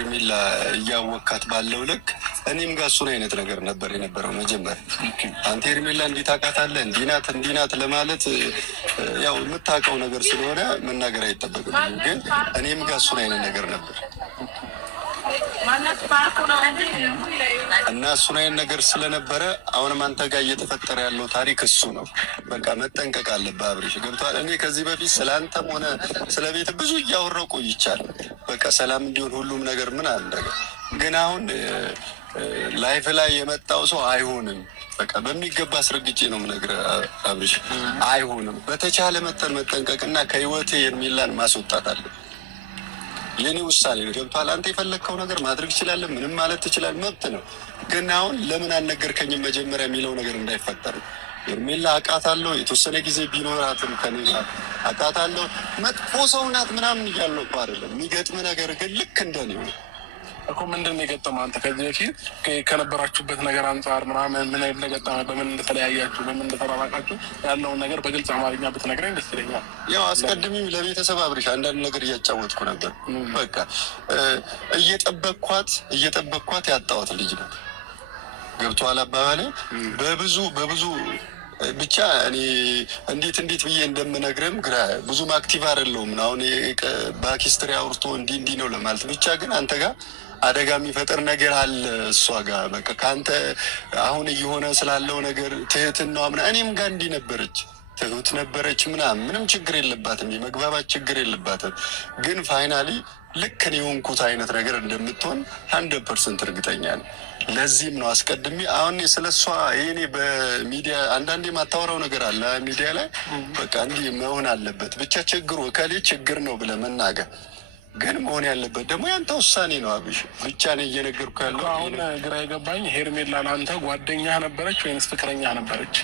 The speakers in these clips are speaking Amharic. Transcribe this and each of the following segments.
ሄርሜላ እያወካት ባለው ልክ እኔም ጋር እሱን አይነት ነገር ነበር የነበረው። መጀመሪያ አንተ ሄርሜላ እንዲህ ታውቃታለህ እንዲህ ናት ለማለት ያው የምታውቀው ነገር ስለሆነ መናገር አይጠበቅም። ግን እኔም ጋር እሱን አይነት ነገር ነበር እና እሱን አይነት ነገር ስለነበረ አሁንም አንተ ጋር እየተፈጠረ ያለው ታሪክ እሱ ነው። በቃ መጠንቀቅ አለብህ አብርሽ፣ ገብቶሃል? እኔ ከዚህ በፊት ስለ አንተም ሆነ ስለ ቤት ብዙ እያወራሁ ቆይቻለሁ። በቃ ሰላም እንዲሆን ሁሉም ነገር ምን አለ ነገር ግን አሁን ላይፍ ላይ የመጣው ሰው አይሆንም። በቃ በሚገባ አስረግጬ ነው የምነግርህ አብርሽ፣ አይሆንም። በተቻለ መጠን መጠንቀቅና ከህይወቴ ሄርሜላን ማስወጣት አለ። የኔ ውሳኔ ነው። ገብቶሃል? አንተ የፈለግከው ነገር ማድረግ ትችላለህ፣ ምንም ማለት ትችላለህ፣ መብት ነው። ግን አሁን ለምን አልነገርከኝም መጀመሪያ የሚለው ነገር እንዳይፈጠር ሄርሜላ አውቃታለሁ፣ የተወሰነ ጊዜ ቢኖራትም ከኔ ጋር አውቃታለሁ፣ መጥፎ ሰው ናት ምናምን እያለው እኮ አይደለም። የሚገጥምህ ነገር ግን ልክ እንደኔ ነው እኮ። ምንድን ነው የገጠመህ አንተ ከዚህ በፊት ከነበራችሁበት ነገር አንጻር ምናምን ምን አይነት ገጠመህ? በምን እንደተለያያችሁ፣ በምን እንደተራራቃችሁ ያለውን ነገር በግልጽ አማርኛ ብትነግረኝ ደስ ይለኛል። ያው አስቀድሜ ለቤተሰብ አብርሽ አንዳንድ ነገር እያጫወትኩ ነበር። በቃ እየጠበቅኳት ያጣሁት ልጅ ነው። ገብቶሃል አባባሌ? በብዙ ብቻ እኔ እንዴት ብዬ እንደምነግርም ግራ ብዙም አክቲቭ አይደለሁም። አሁን በሂስትሪ አውርቶ እንዲህ ነው ለማለት ብቻ ግን አንተ ጋር አደጋ የሚፈጥር ነገር አለ እሷ ጋር። በቃ ከአንተ አሁን እየሆነ ስላለው ነገር ትህትናዋ ምናምን እኔም ጋር እንዲህ ነበረች፣ ትሁት ነበረች ምናምን፣ ምንም ችግር የለባትም፣ የመግባባት ችግር የለባትም። ግን ፋይናሊ ልክ እኔ የሆንኩት አይነት ነገር እንደምትሆን 100% እርግጠኛ ነው። ለዚህም ነው አስቀድሜ አሁን ስለ እሷ ይሄኔ በሚዲያ አንዳንዴ የማታወራው ነገር አለ ሚዲያ ላይ በቃ እንዲህ መሆን አለበት ብቻ ችግሩ ከሌ ችግር ነው ብለህ መናገር ግን መሆን ያለበት ደግሞ ያንተ ውሳኔ ነው። አብሽ ብቻ ነው እየነገርኩ ያለው። አሁን ግራ የገባኝ ሄርሜላ ለአንተ ጓደኛ ነበረች ወይንስ ፍቅረኛ ነበረች?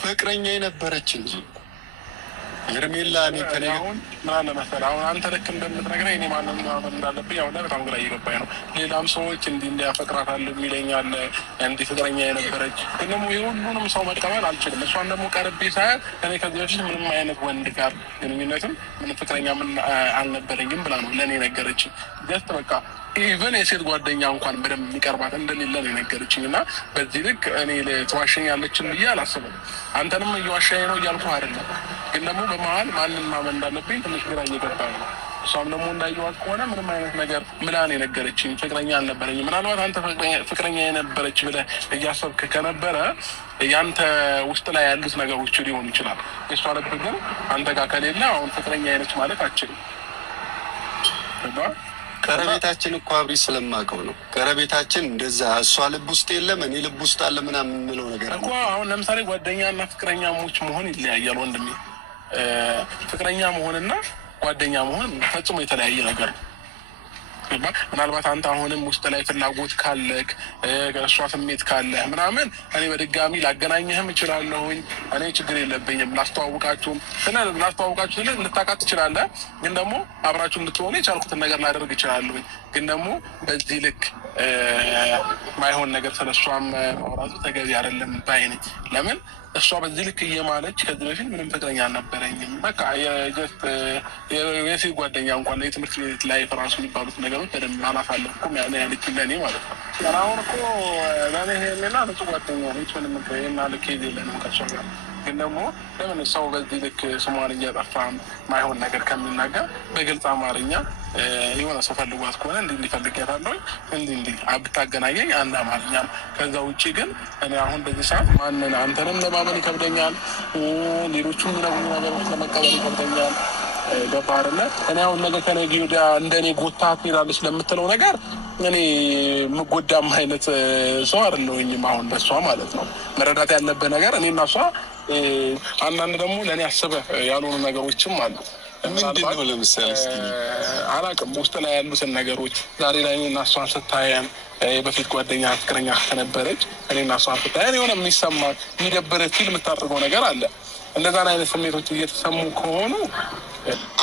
ፍቅረኛ ነበረች እንጂ ሄርሜላ እኔ ከኔ አሁን ምን አለ መሰለህ፣ አሁን አንተ ልክ እንደምትነግረኝ እኔ ማንም ማመን እንዳለብኝ አሁን በጣም ግራ እየገባኝ ነው። ሌላም ሰዎች እንዲያፈቅራታለሁ የሚለኛል እንዲህ ፍቅረኛ የነበረች ግን ደግሞ የሁሉንም ሰው መቀበል አልችልም። እሷን ደግሞ ቀርቤ ሳያት እኔ ከዚህ በፊት ምንም አይነት ወንድ ጋር ግንኙነትም ምን ፍቅረኛ ምን አልነበረኝም ብላ ነው ለእኔ ነገረችኝ። ጀስት በቃ ኢቨን የሴት ጓደኛ እንኳን በደንብ የሚቀርባት እንደሌለ ነው የነገረችኝ። እና በዚህ ልክ እኔ ትዋሸኛለችን ብዬ አላስብም። አንተንም እየዋሻኝ ነው እያልኩ አይደለም፣ ግን ደግሞ በመሀል ማንን ማመን እንዳለብኝ ትንሽ ግራ እየገባኝ ነው። እሷም ደግሞ እንዳየዋት ከሆነ ምንም አይነት ነገር ምላን የነገረችኝ ፍቅረኛ አልነበረኝ። ምናልባት አንተ ፍቅረኛ የነበረች ብለህ እያሰብክ ከነበረ ያንተ ውስጥ ላይ ያሉት ነገሮች ሊሆኑ ይችላል። የእሷ ልብ ግን አንተ ጋር ከሌለ አሁን ፍቅረኛ አይነች ማለት አችልም። ቀረቤታችን እኮ አብሪ ስለማውቀው ነው። ቀረቤታችን እንደዛ እሷ ልብ ውስጥ የለም እኔ ልብ ውስጥ አለ ምናምን የምለው ነገር እኮ። አሁን ለምሳሌ ጓደኛና ፍቅረኛሞች መሆን ይለያያል ወንድሜ። ፍቅረኛ መሆንና ጓደኛ መሆን ፈጽሞ የተለያየ ነገር ነው። ምናልባት አንተ አሁንም ውስጥ ላይ ፍላጎት ካለክ እሷ ስሜት ካለህ ምናምን እኔ በድጋሚ ላገናኘህም እችላለሁኝ። እኔ ችግር የለብኝም። ላስተዋውቃችሁ ልታውቃት ትችላለህ። ግን ደግሞ አብራችሁ እንድትሆኑ የቻልኩትን ነገር ላደርግ እችላለሁኝ። ግን ደግሞ በዚህ ልክ ማይሆን ነገር ስለሷም ማውራቱ ተገቢ አይደለም ባይ ነኝ። ለምን እሷ በዚህ ልክ እየማለች ከዚህ በፊት ምንም ፍቅረኛ አልነበረኝም፣ በቃ የሴት ጓደኛ እንኳን የትምህርት ቤት ላይ ፍራንሱ የሚባሉት ነገሮች በደንብ አላሳለፍኩም ያለች ለእኔ ማለት ነው። አሁን እኮ ለእኔ ሄርሜላ ንጹህ ጓደኛ ነች። ምንም ና ልክ ሄዝ የለንም ከሷ ጋር። ግን ደግሞ ለምን ሰው በዚህ ልክ ስሟን እያጠፋ ማይሆን ነገር ከሚናገር በግልጽ አማርኛ የሆነ ሰው ፈልጓት ከሆነ እንዲፈልጊያታለሁኝ እንዲህ ብታገናኘኝ አንድ አማርኛ ነው። ከዛ ውጭ ግን እኔ አሁን በዚህ ሰዓት ማንን አንተንም ለማመን ይከብደኛል፣ ሌሎቹም የሚነግሩ ነገሮች ለመቀበል ይከብደኛል። ገባህርነ? እኔ አሁን ነገ ከነገ ወዲያ እንደኔ ጎታ ትሄዳለች ለምትለው ነገር እኔ የምጎዳም አይነት ሰው አይደለሁኝም። አሁን በሷ ማለት ነው መረዳት ያለብህ ነገር እኔ እና እሷ አንዳንድ ደግሞ ለእኔ አስበህ ያልሆኑ ነገሮችም አሉ። ምንድን ነው ለምሳሌ አላውቅም፣ ውስጥ ላይ ያሉትን ነገሮች ዛሬ ላይ እኔና እሷን ስታየን በፊት ጓደኛ ፍቅረኛ ከነበረች እኔና እሷን ስታየን የሆነ የሚሰማ የሚደብርህ ፊል የምታደርገው ነገር አለ። እንደዛን አይነት ስሜቶች እየተሰሙ ከሆኑ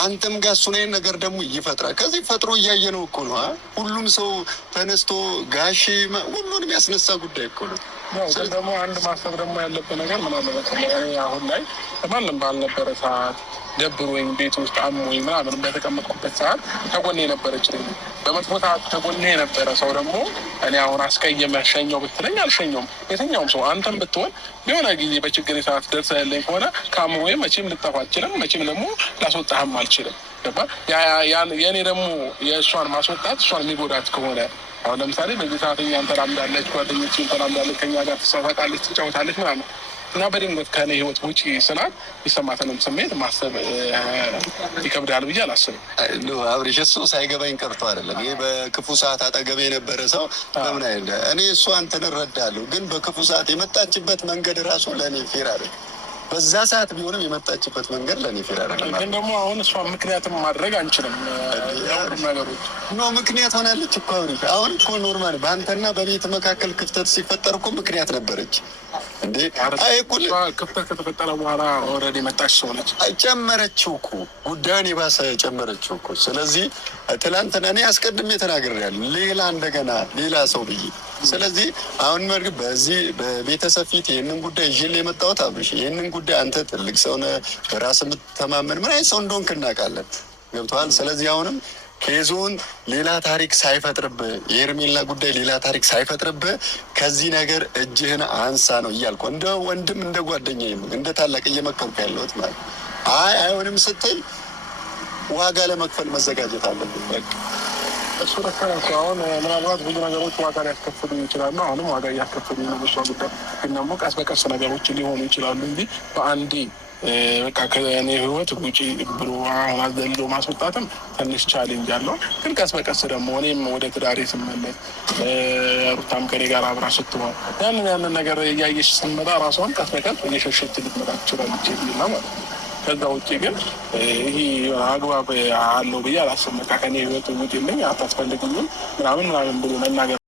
አንተም ጋር እሱን አይነት ነገር ደግሞ ይፈጥራል። ከዚህ ፈጥሮ እያየነው እኮ ነው። ሁሉም ሰው ተነስቶ ጋሼ ሁሉንም ያስነሳ ጉዳይ እኮ ነው። ግን ደግሞ አንድ ማሰብ ደግሞ ያለብን ነገር ምን አለ መሰለህ፣ እኔ አሁን ላይ ማንም ባልነበረ ሰዓት ደብሮኝ ቤት ውስጥ አሞኝ ምናምን በተቀመጥኩበት ሰዓት ከጎኔ የነበረች ልጅ፣ በመጥፎ ሰዓት ከጎኔ የነበረ ሰው ደግሞ እኔ አሁን አስቀየመ ሸኘው ብትለኝ አልሸኘውም። የትኛውም ሰው አንተም ብትሆን የሆነ ጊዜ በችግር ሰዓት ደርሰህልኝ ከሆነ ከአእምሮዬ መቼም ልጠፋ አልችልም፣ መቼም ደግሞ ላስወጣህም አልችልም። የእኔ ደግሞ የእሷን ማስወጣት እሷን የሚጎዳት ከሆነ አሁን ለምሳሌ በዚህ ሰዓት እኛን ተላምዳለች፣ ጓደኞችን ተላምዳለች፣ ከኛ ጋር ትሳሳቃለች፣ ትጫወታለች ምናምን እና በድንገት ከእኔ ህይወት ውጪ ስላት የሰማትንም ስሜት ማሰብ ይከብዳል ብዬ አላስብም። አብሬሽ እሱ ሳይገባኝ ቀርቶ አይደለም። ይህ በክፉ ሰዓት አጠገቤ የነበረ ሰው በምን አይለ እኔ እሷ አንተን እረዳለሁ፣ ግን በክፉ ሰዓት የመጣችበት መንገድ ራሱ ለእኔ ፌር አይደለም። በዛ ሰዓት ቢሆንም የመጣችበት መንገድ ለእኔ ፌር አይደለም። ግን ደግሞ አሁን እሷ ምክንያትም ማድረግ አንችልም። ነገሮች ምክንያት ሆናለች እኮ አሁን እኮ ኖርማል በአንተና በቤት መካከል ክፍተት ሲፈጠር እኮ ምክንያት ነበረች እንዴ? ክፍተት ከተፈጠረ በኋላ ኦልሬዲ መጣች ሰው ነች። ጨመረችው እኮ ጉዳዩን የባሰ ጨመረችው እኮ። ስለዚህ ትላንትና እኔ አስቀድሜ ተናግሬያለሁ፣ ሌላ እንደገና ሌላ ሰው ብዬ። ስለዚህ አሁን መርግ በዚህ በቤተሰብ ፊት ይህንን ጉዳይ ይዤ የመጣሁት አብርሽ፣ ይህንን ጉዳይ አንተ ትልቅ ሰው ነህ፣ በራስ የምትተማመን ምን አይነት ሰው እንደሆንክ እናውቃለን። ገብቶሃል? ስለዚህ አሁንም ኬዞን ሌላ ታሪክ ሳይፈጥርብህ፣ የሄርሜላ ጉዳይ ሌላ ታሪክ ሳይፈጥርብህ ከዚህ ነገር እጅህን አንሳ ነው እያልኩ እንደ ወንድም እንደ ጓደኛ እንደ ታላቅ እየመከርኩ ያለሁት ማለት። አይሆንም ስትል ዋጋ ለመክፈል መዘጋጀት አለብን። በቃ እሱ ረከረሱ አሁን ምናልባት ብዙ ነገሮች ዋጋ ሊያስከፍሉ ይችላሉ። አሁንም ዋጋ እያስከፍሉ ነው። በሷ ጉዳይ ግን ደግሞ ቀስ በቀስ ነገሮች ሊሆኑ ይችላሉ እንጂ በአንዴ በቃ ከእኔ ህይወት ውጪ ብሎ አሁን አዘልሎ ማስወጣትም ትንሽ ቻሌንጅ አለው። ግን ቀስ በቀስ ደግሞ እኔም ወደ ትዳሬ ስመለስ ሩታም ከኔ ጋር አብራ ስትሆን ያንን ነገር እያየሽ ስንመጣ ራሷን ቀስ በቀስ እየሸሸች ልትመጣ ትችላለች የሚል ነው ማለት ነው። ከዛ ውጭ ግን ይህ አግባብ አለው ብዬ አላስብም። በቃ ከኔ ህይወት ውጪልኝ፣ አታስፈልግኝም ምናምን ብሎ መናገር